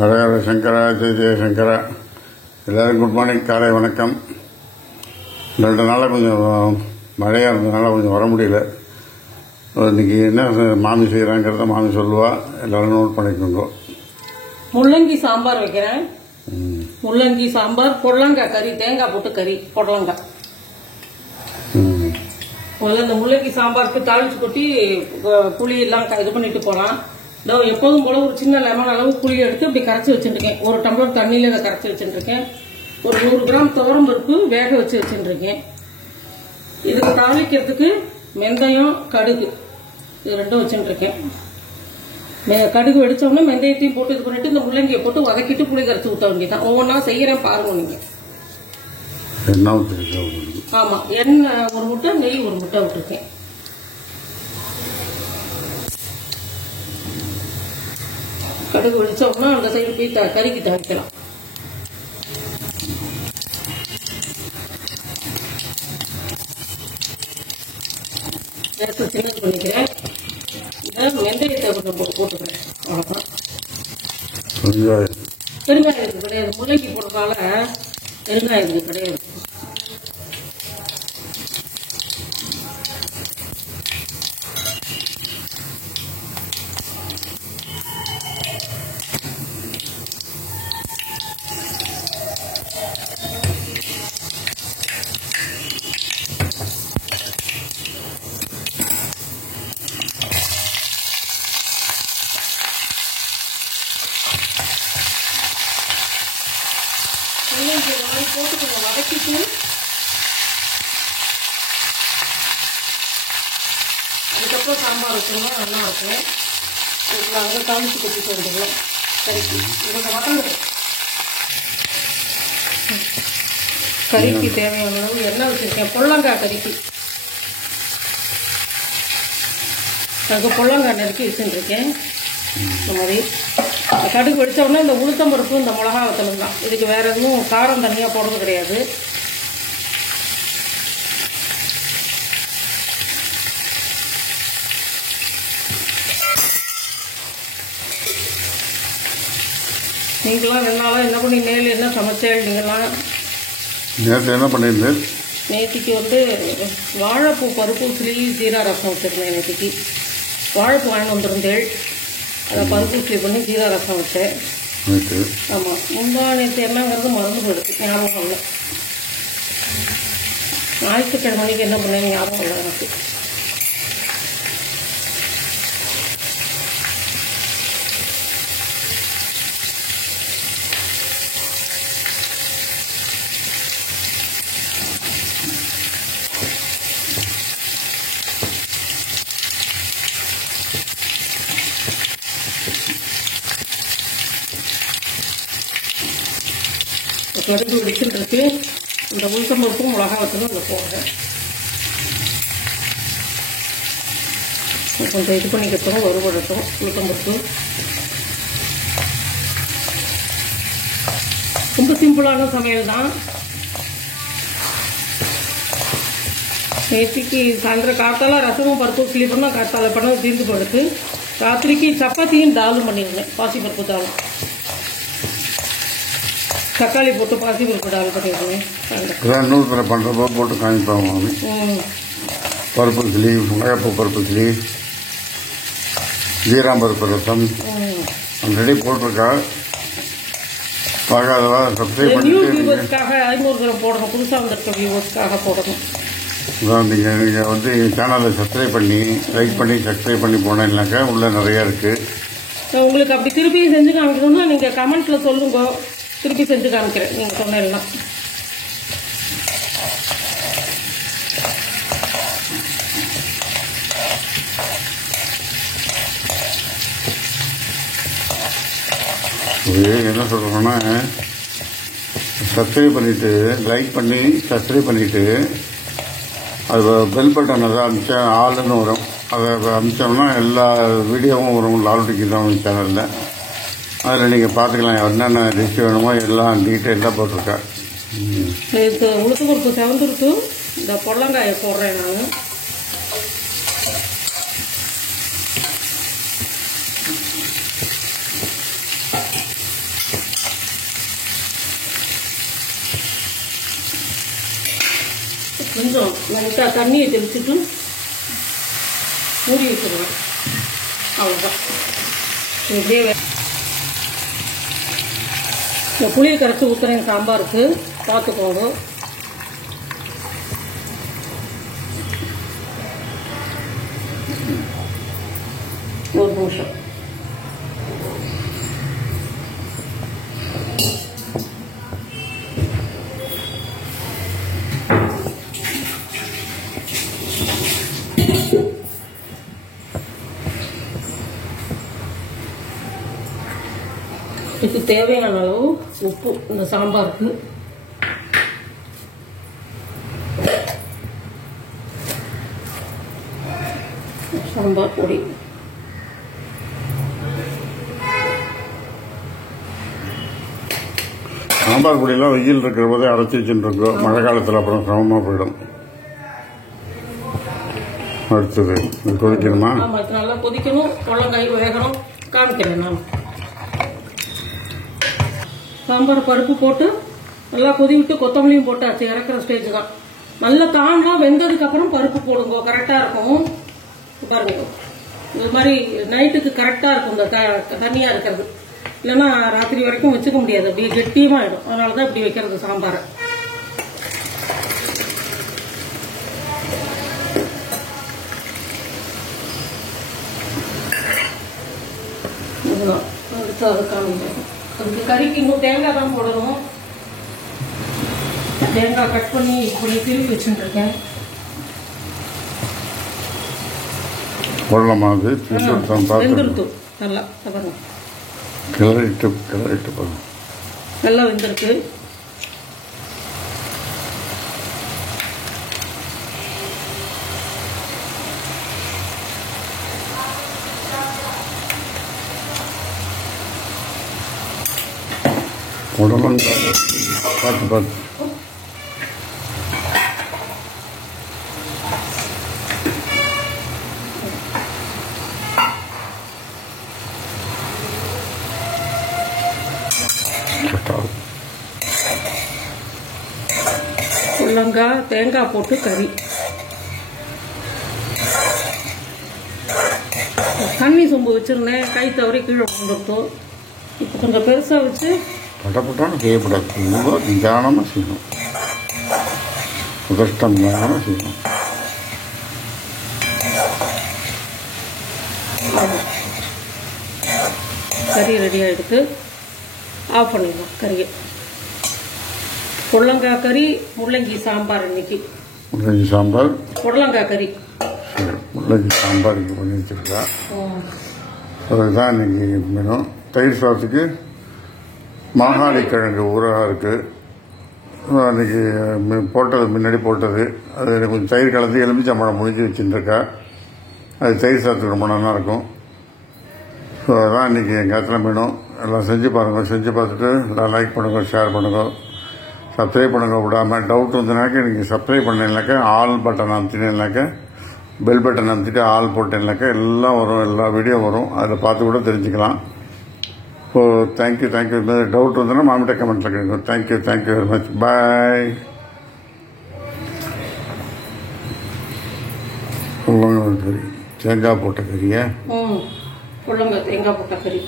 ஹரஹர சங்கரா ஜெய ஜெயசங்கரா. எல்லோரும் good morning, காலை வணக்கம். 2 நாளாக கொஞ்சம் மழையாக இருந்ததுனால கொஞ்சம் வர முடியல. இன்றைக்கி என்ன மாமி செய்கிறாங்கிறத மாமி சொல்லுவா, எல்லோரும் நோட் பண்ணிக்கோங்க. முள்ளங்கி சாம்பார் வைக்கிறேன். முள்ளங்கி சாம்பார், பொடலங்காய் கறி, தேங்காய் போட்டு கறி, பொடலங்காய். முதல்ல இந்த முள்ளங்கி சாம்பாருக்கு தாளிச்சு கொட்டி புளி எல்லாம் இது பண்ணிட்டு போகலாம். இதோ எப்போதும் போல ஒரு சின்ன லெமன் அளவு புளி எடுத்து இப்படி கரைச்சி வச்சுருக்கேன். 1 டம்ளர் தண்ணியில் இதை கரைச்சி வச்சுருக்கேன். ஒரு 100 கிராம் துவரம் பருப்பு வேக வச்சு வச்சுருக்கேன். இதுக்கு தாளிக்கிறதுக்கு வெந்தயம், கடுகு இது 2 வச்சுருக்கேன். கடுகு வெடிச்சோம்னா வெந்தயத்தையும் போட்டு இது பண்ணிட்டு இந்த முள்ளங்கியை போட்டு வதக்கிட்டு புளி கரைச்சி ஊற்ற வேண்டியதான். ஒவ்வொன்றா செய்யறேன் பாருங்க நீங்க. ஆமா, எண்ணெய் 1 முட்டை, நெய் 1 முட்டை விட்டுருக்கேன். கடுகு வெடிச்சோம்னா அந்த சைடு போய் கறிக்கு தாளிக்கலாம். சின்ன பண்ணிக்கிறேன். வெந்தயத்தை கொஞ்சம் போட்டுக்கிறேன். அவ்வளோதான். பெருங்காயம் இதுக்கு கிடையாது, முள்ளங்கி போடுறதால பெருங்காயம் இதுக்கு கிடையாது. போட்டு கொஞ்சம் வதக்கிட்டு அதுக்கப்புறம் சாம்பார் வச்சோம்னா நல்லா இருக்கும். நாங்கள் தாளிச்சு கொட்டிட்டு வந்துடலாம். கறிக்கு இதை வதங்குது. கறிக்கு தேவையான அளவு எண்ணெய் வச்சுருக்கேன். பொடலங்காய் கறிக்கு அதுக்கு பொடலங்காய் நறுக்கி வச்சுருக்கேன். இந்த மாதிரி கடுகு வெடிச்சோடனே இந்த உளுத்தம் பருப்பு, இந்த மிளகா வத்தலும் தான். இதுக்கு வேற எதுவும் காரம் தனியாக போடுறது கிடையாது. நீங்களாம் 2 நாளாக என்ன பண்ணி நேரில் என்ன சமைச்சேன்? நீங்களாம் நேற்று என்ன பண்ணியிருந்தேன்? நேற்றுக்கு வாழைப்பூ பருப்பு உசிலி ஜீரா ரசம் வச்சுருந்தேன். நேற்றுக்கு வாழைப்பூ வாங்கி வந்திருந்தேன். அதை பருப்பு உசிலி பண்ணி ஜீரா ரசம் வச்சேன். ஆமாம், முந்தா நேற்று என்னங்கிறது மறந்து போயிடுது, ஞாபகம் இல்லை. ஞாயிற்றுக்கிழமைக்கு என்ன பண்ணேன் ஞாபகம் இல்லை எனக்கு. கடுகு வெடிச்சுருக்கு. இந்த உளுத்தம் பருப்பும் மிளகா வத்தலும் அதில் போடுறேன். கொஞ்சம் இது பண்ணிக்கிறதும் வறுபடட்டும். உளுத்தம் பருப்பு ரொம்ப சிம்பிளான சமையல் தான். நேற்றுக்கு சாயந்தரம் காத்தால ரசமும் பருப்பு சிலி பண்ணால் காத்தால பண்ண தீர்ந்து போடுறது. ராத்திரிக்கு சப்பாத்தியும் தாலும் பண்ணியிருந்தேன். பாசிப்பருப்பு தாலும் தக்காளி போட்டு பாசிப்பருப்பு தால் பண்ணியிருந்தேன். நூறு பண்ணுறப்போ போட்டு காமிப்பாங்க. பருப்பு கிளி, வெங்காயப்பூ பருப்பு கிளி, ஜீராம்பருப்பு ரசம் ஆல்ரெடி போட்டிருக்கா. பார்க்காதவா சப்ஸ்கிரைப் பண்ணிட்டு 500 கிராம் போடணும். புதுசாக வந்திருக்க வியூவர்ஸ்க்காக போடணும். நீங்கள் சேனலை சப்ஸ்கிரைப் பண்ணி லைக் பண்ணி சப்ஸ்கிரைப் பண்ணி போனீங்கன்னாக்கா உள்ளே நிறையா இருக்குது. உங்களுக்கு அப்படி திருப்பியும் செஞ்சு காமிக்கணும்னா நீங்கள் கமெண்ட்டில் சொல்லுங்க, திருப்பி செஞ்சு காமிக்கிறேன். நீங்கள் சொன்னீங்கன்னா என்ன சொல்கிறோன்னா, சப்ஸ்கிரைப் பண்ணிவிட்டு லைக் பண்ணி சப்ஸ்கிரைப் பண்ணிவிட்டு அது பெல் பட்டன் அதை அமிச்சா ஆளுன்னு வரும். அதை அமிச்சோம்னா எல்லா வீடியோவும் வரும். லால்டிக்கு தான் சேனலில். அதில் நீங்கள் பார்த்துக்கலாம், என்னென்ன டிஷ் வேணுமோ எல்லாம் டீட்டெயிலாக போட்டிருக்கா. உளுத்து பருப்பு செவந்துருக்கு. இந்த பொடலங்காயை போடுறேன் நான். கொஞ்சம் லைட்டாக தண்ணியை தெளிச்சுட்டு மூடி வச்சுருவேன். அவ்வளோதான். இப்படியே இந்த புளியை கரைச்சி ஊற்றுறேன் சாம்பாருக்கு, பார்த்துக்கோங்க. ஒரு நிமிஷம். இதுக்கு தேவையான அளவு உப்பு இந்த சாம்பாருக்கு. சாம்பார் பொடி, சாம்பார் பொடியெல்லாம் வெயில் இருக்கிற போதே அரைச்சி வச்சுருக்கோம். மழை காலத்தில் அப்புறம் சிரமமாக போயிடும். அடுத்தது இது கொதிக்கணுமா? ஆமாம், இது நல்லா கொதிக்கணும். பொள்ளங்காய் வேகணும். காமிக்கிறேன் நான். சாம்பார் பருப்பு போட்டு நல்லா கொதி விட்டு கொத்தமல்லியும் போட்டாச்சு. இறக்குற ஸ்டேஜ் தான். நல்லா தாண்டலாம். வெந்ததுக்கு அப்புறம் பருப்பு போடுங்க, கரெக்டாக இருக்கும். பாருங்க, இது மாதிரி நைட்டுக்கு கரெக்டாக இருக்கும். இந்த தண்ணியாக இருக்கிறது இல்லைன்னா ராத்திரி வரைக்கும் வச்சுக்க முடியாது, அப்படியே கெட்டியமாகிடும். அதனால தான் இப்படி வைக்கிறது சாம்பாரை. இதுதான் அடுத்து அதுக்கான. அதுக்கு கறிக்கு இன்னும் தேங்காய் தான் போடணும். தேங்காய் கட் பண்ணி இப்படி திருப்பி வச்சுருக்கேன். போடலாமா? அது வெந்திருக்கு நல்லா. பாருங்க, கிளறிட்டு பாருங்க, நல்லா வெந்திருக்கு. உடம்பு பார்த்து பார்த்து புள்ளங்காய் தேங்காய் போட்டு கறி. தண்ணி சொம்பு வச்சிருந்தேன், கை தவறி கீழே கொண்டுட்டோம். இப்போ கொஞ்சம் பெருசாக வச்சு பட்டப்பட்டாலும் செய்யப்படாது. ரொம்ப நிதானமாக செய்யணும். முதஷ்டம் நிதானமாக செய்யணும். கறி ரெடி ஆகிடுது. ஆஃப் பண்ணிடலாம் கறியை. புடலங்காய் கறி, முள்ளங்கி சாம்பார். இன்னைக்கு முள்ளங்கி சாம்பார், புடலங்காய் கறி. முள்ளங்கி சாம்பார் இங்கே பண்ணி வச்சுருக்கா. அதுதான் இன்னைக்கு மெனு. தயிர் சாதத்துக்கு மாகாளி கிழங்கு ஊறாக இருக்குது. அன்றைக்கி போட்டது, முன்னாடி போட்டது. அது கொஞ்சம் தயிர் கலந்து எலுமிச்சம்பழம் முடிஞ்சு வச்சுருக்கா. அது தயிர் சாதத்துக்கு ரொம்ப நல்லா இருக்கும். ஸோ அதான் இன்றைக்கி எங்கள் இடத்துல வேணும். எல்லாம் செஞ்சு பாருங்கள். செஞ்சு பார்த்துட்டு எல்லாம் லைக் பண்ணுங்கள், ஷேர் பண்ணுங்கள், சப்ஸ்கிரைப் பண்ணுங்கள். விடாமல் டவுட் வந்தனாக்கா நீங்கள் சப்ஸ்கிரைப் பண்ணீங்கனாக்கா ஆல் பட்டன் அமுத்தினீங்கனாக்கா, பெல் பட்டன் அமுத்திட்டு ஆல் போட்டீங்கனாக்கா எல்லாம் வரும், எல்லா வீடியோ வரும். அதில் பார்த்து கூட தெரிஞ்சுக்கலாம். So thank you. டவுட் வந்ததுன்னா மாமிட்ட கமெண்ட்டில் கேட்கும். Thank you very much. பாய். புள்ளங்காய் கறி, தேங்காய் போட்ட கறியா? புள்ளங்காய் தேங்காய் போட்ட கறி.